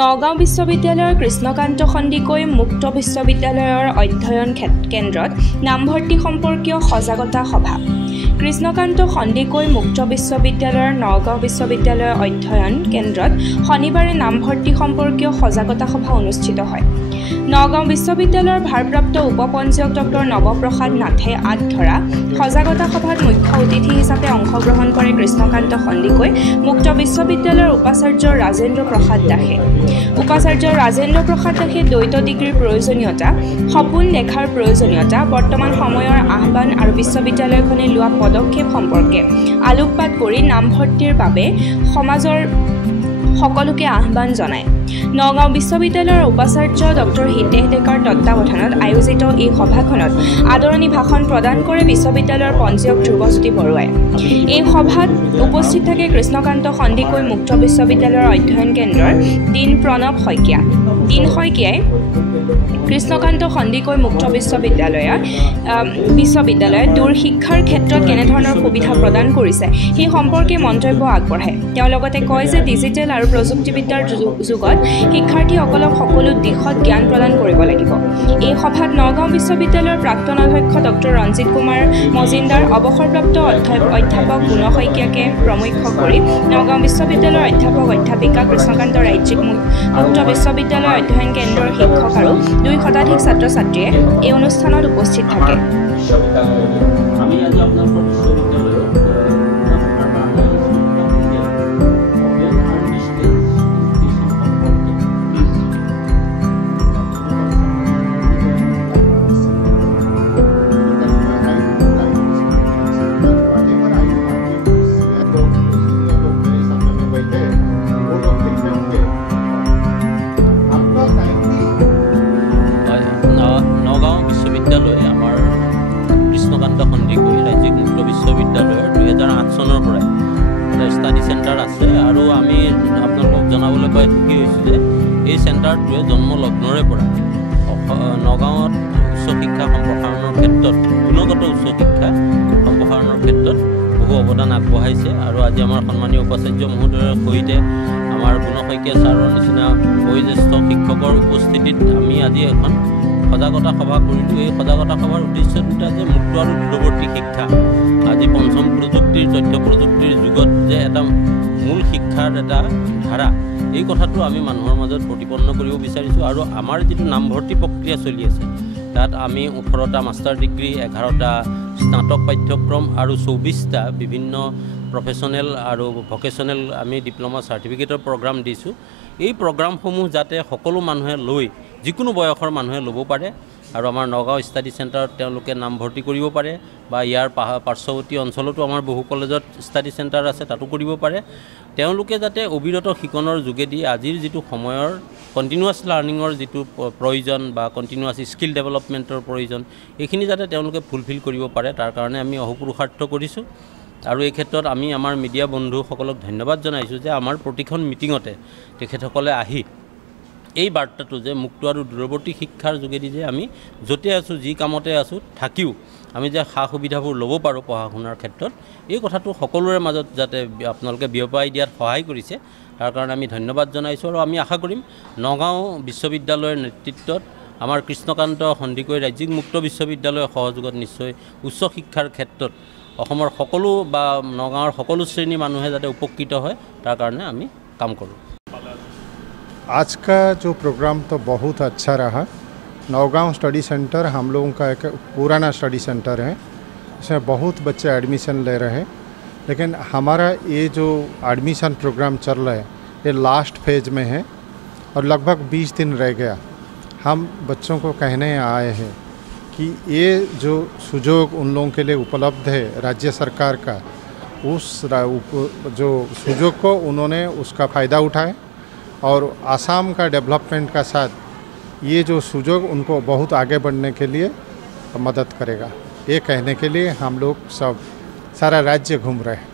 নগাঁও বিশ্ববিদ্যালয়ৰ কৃষ্ণকান্ত সন্দিকৈ মুক্ত বিশ্ববিদ্যালয়ৰ অধ্যয়ন কেন্দ্ৰত নামভৰ্তি সম্পৰ্কীয় সজাগতা সভা। কৃষ্ণকান্ত সন্দিকৈ মুক্ত বিশ্ববিদ্যালয়ৰ নগাঁও বিশ্ববিদ্যালয়ৰ অধ্যয়ন কেন্দ্ৰত শনিবাৰে নামভৰ্তি সম্পৰ্কীয় সজাগতা সভা অনুষ্ঠিত হয়। নগাঁও বিশ্ববিদ্যালয়ৰ ভাৰপ্ৰাপ্ত উপপঞ্জীয়ক ডক্টৰ নৱপ্ৰসাদ নাথে আঁত ধৰা সজাগতা সভাত মুখ্য অতিথি হিচাপে অংশগ্ৰহণ কৰে কৃষ্ণকান্ত সন্দিকৈ মুক্ত বিশ্ববিদ্যালয়ৰ উপাচাৰ্য ৰাজেন্দ্ৰ প্ৰসাদ দাসে। উপাচাৰ্য ৰাজেন্দ্ৰ প্ৰসাদ দাসে দ্বৈত ডিগ্ৰীৰ প্ৰয়োজনীয়তা, সপোন দেখাৰ প্ৰয়োজনীয়তা, বৰ্তমান সময়ৰ আহ্বান আৰু বিশ্ববিদ্যালয়খনে লোৱা পদক্ষেপ সম্পৰ্কে আলোকপাত কৰি নামভৰ্তিৰ বাবে সমাজৰ সকলোকে আহ্বান জনায়। নগাঁও বিশ্ববিদ্যালয়ৰ উপাচাৰ্য ডক্টৰ হিতেশ ডেকাৰ তত্বাৱধানত আয়োজিত এই সভাখনত আদৰণি ভাষণ প্ৰদান কৰে বিশ্ববিদ্যালয়ৰ পঞ্জীয়ক ধ্ৰুৱজ্যোতি বৰুৱাই। এই সভাত উপস্থিত থাকে কৃষ্ণকান্ত সন্দিকৈ মুক্ত বিশ্ববিদ্যালয়ৰ অধ্যয়ন কেন্দ্ৰৰ দীন প্ৰণৱ শইকীয়া। দীন শইকীয়াই কৃষ্ণকান্ত সন্দিকৈ মুক্ত বিশ্ববিদ্যালয়ে দূৰ শিক্ষাৰ ক্ষেত্ৰত কেনেধৰণৰ সুবিধা প্ৰদান কৰিছে সেই সম্পৰ্কে মন্তব্য আগবঢ়ায়। তেওঁ লগতে কয় যে ডিজিটেল আৰু প্ৰযুক্তিবিদ্যাৰ যুগত শিক্ষাৰ্থীসকলক সকলো দিশত জ্ঞান প্ৰদান কৰিব লাগিব। এই সভাত নগাঁও বিশ্ববিদ্যালয়ৰ প্ৰাক্তন অধ্যক্ষ ডক্টৰ ৰঞ্জিত কুমাৰ মজিন্দাৰ, অৱসৰপ্ৰাপ্ত অধ্যাপক গুণ শইকীয়াকে প্ৰমুখ কৰি নগাঁও বিশ্ববিদ্যালয়ৰ অধ্যাপিকা কৃষ্ণকান্ত ৰাজ্যিক মুক্ত বিশ্ববিদ্যালয়ৰ অধ্যয়ন কেন্দ্ৰৰ শিক্ষক আৰু 2 শতাধিক ছাত্ৰ ছাত্ৰীয়ে এই অনুষ্ঠানত উপস্থিত থাকে। ৰাজ্যিক মুক্ত বিশ্ববিদ্যালয়ৰ 2008 চনৰ পৰাই এটা ষ্টাডি চেণ্টাৰ আছে আৰু আমি আপোনালোকক জনাবলৈ পাই সুখী হৈছোঁ যে এই চেণ্টাৰটোৱে জন্ম লগ্নৰে পৰা নগাঁৱত উচ্চ শিক্ষা সম্প্ৰসাৰণৰ ক্ষেত্ৰত, গুণগত উচ্চ শিক্ষা সম্প্ৰসাৰণৰ ক্ষেত্ৰত বহু অৱদান আগবঢ়াইছে। আৰু আজি আমাৰ সন্মানীয় উপাচাৰ্য মহোদয়ৰ সৈতে আমাৰ গুণ শইকীয়া ছাৰৰ নিচিনা বয়োজ্যেষ্ঠ শিক্ষকৰ উপস্থিতিত আমি আজি এখন সজাগতা সভা কৰিলোঁ। এই সজাগতা সভাৰ উদ্দেশ্য দুটা যে মুক্ত আৰু দূৰৱৰ্তী শিক্ষা, আজি পঞ্চম প্ৰযুক্তিৰ তথ্য প্ৰযুক্তিৰ যুগত যে এটা মূল শিক্ষাৰ এটা ধাৰা, এই কথাটো আমি মানুহৰ মাজত প্ৰতিপন্ন কৰিব বিচাৰিছোঁ। আৰু আমাৰ যিটো নামভৰ্তি প্ৰক্ৰিয়া চলি আছে তাত আমি 18টা মাষ্টাৰ ডিগ্ৰী, 11টা স্নাতক পাঠ্যক্ৰম আৰু 24টা বিভিন্ন প্ৰফেশ্যনেল আৰু ভকেশ্যনেল আমি ডিপ্ল'মা চাৰ্টিফিকেটৰ প্ৰগ্ৰাম দিছোঁ। এই প্ৰগ্ৰামসমূহ যাতে সকলো মানুহে লৈ, যিকোনো বয়সৰ মানুহে ল'ব পাৰে আৰু আমাৰ নগাঁও ষ্টাডি চেণ্টাৰত তেওঁলোকে নামভৰ্তি কৰিব পাৰে বা ইয়াৰ পাৰ্শ্বৱৰ্তী অঞ্চলতো আমাৰ বহু কলেজত ষ্টাডি চেণ্টাৰ আছে, তাতো কৰিব পাৰে। তেওঁলোকে যাতে অবিৰত শিকনৰ যোগেদি আজিৰ যিটো সময়ৰ কণ্টিনিউৱাছ লাৰ্ণিঙৰ যিটো প্ৰয়োজন বা কণ্টিনিউৱাছ স্কিল ডেভেলপমেণ্টৰ প্ৰয়োজন, এইখিনি যাতে তেওঁলোকে ফুলফিল কৰিব পাৰে, তাৰ কাৰণে আমি অহোপুৰুষাৰ্থ কৰিছোঁ। আৰু এই ক্ষেত্ৰত আমি আমাৰ মিডিয়া বন্ধুসকলক ধন্যবাদ জনাইছোঁ যে আমাৰ প্ৰতিখন মিটিঙতে তেখেতসকলে আহি এই বাৰ্তাটো যে মুক্ত আৰু দূৰৱৰ্তী শিক্ষাৰ যোগেদি যে আমি য'তে আছোঁ, যি কামতে আছোঁ, থাকিও আমি যে সা সুবিধাবোৰ ল'ব পাৰোঁ পঢ়া শুনাৰ ক্ষেত্ৰত, এই কথাটো সকলোৰে মাজত যাতে আপোনালোকে বিয়পাই দিয়াত সহায় কৰিছে, তাৰ কাৰণে আমি ধন্যবাদ জনাইছোঁ। আৰু আমি আশা কৰিম নগাঁও বিশ্ববিদ্যালয়ৰ নেতৃত্বত আমাৰ কৃষ্ণকান্ত সন্দিকৈ ৰাজ্যিক মুক্ত বিশ্ববিদ্যালয়ৰ সহযোগত নিশ্চয় উচ্চ শিক্ষাৰ ক্ষেত্ৰত অসমৰ সকলো বা নগাঁৱৰ সকলো শ্ৰেণীৰ মানুহে যাতে উপকৃত হয়, তাৰ কাৰণে আমি কাম কৰোঁ। आज का जो प्रोग्राम तो बहुत अच्छा रहा। नौगांव स्टडी सेंटर हम लोगों का एक पुराना स्टडी सेंटर है, इसमें बहुत बच्चे एडमिशन ले रहे हैं, लेकिन हमारा ये जो एडमिशन प्रोग्राम चल रहा है ये लास्ट फेज में है और लगभग 20 दिन रह गया। हम बच्चों को कहने आए हैं कि ये जो सुयोग उन लोगों के लिए उपलब्ध है राज्य सरकार का, उस जो सुयोग को उन्होंने उसका फ़ायदा उठाए और आसाम का डेवलपमेंट का साथ ये जो सुयोग उनको बहुत आगे बढ़ने के लिए मदद करेगा। ये कहने के लिए हम लोग सब सारा राज्य घूम रहे हैं।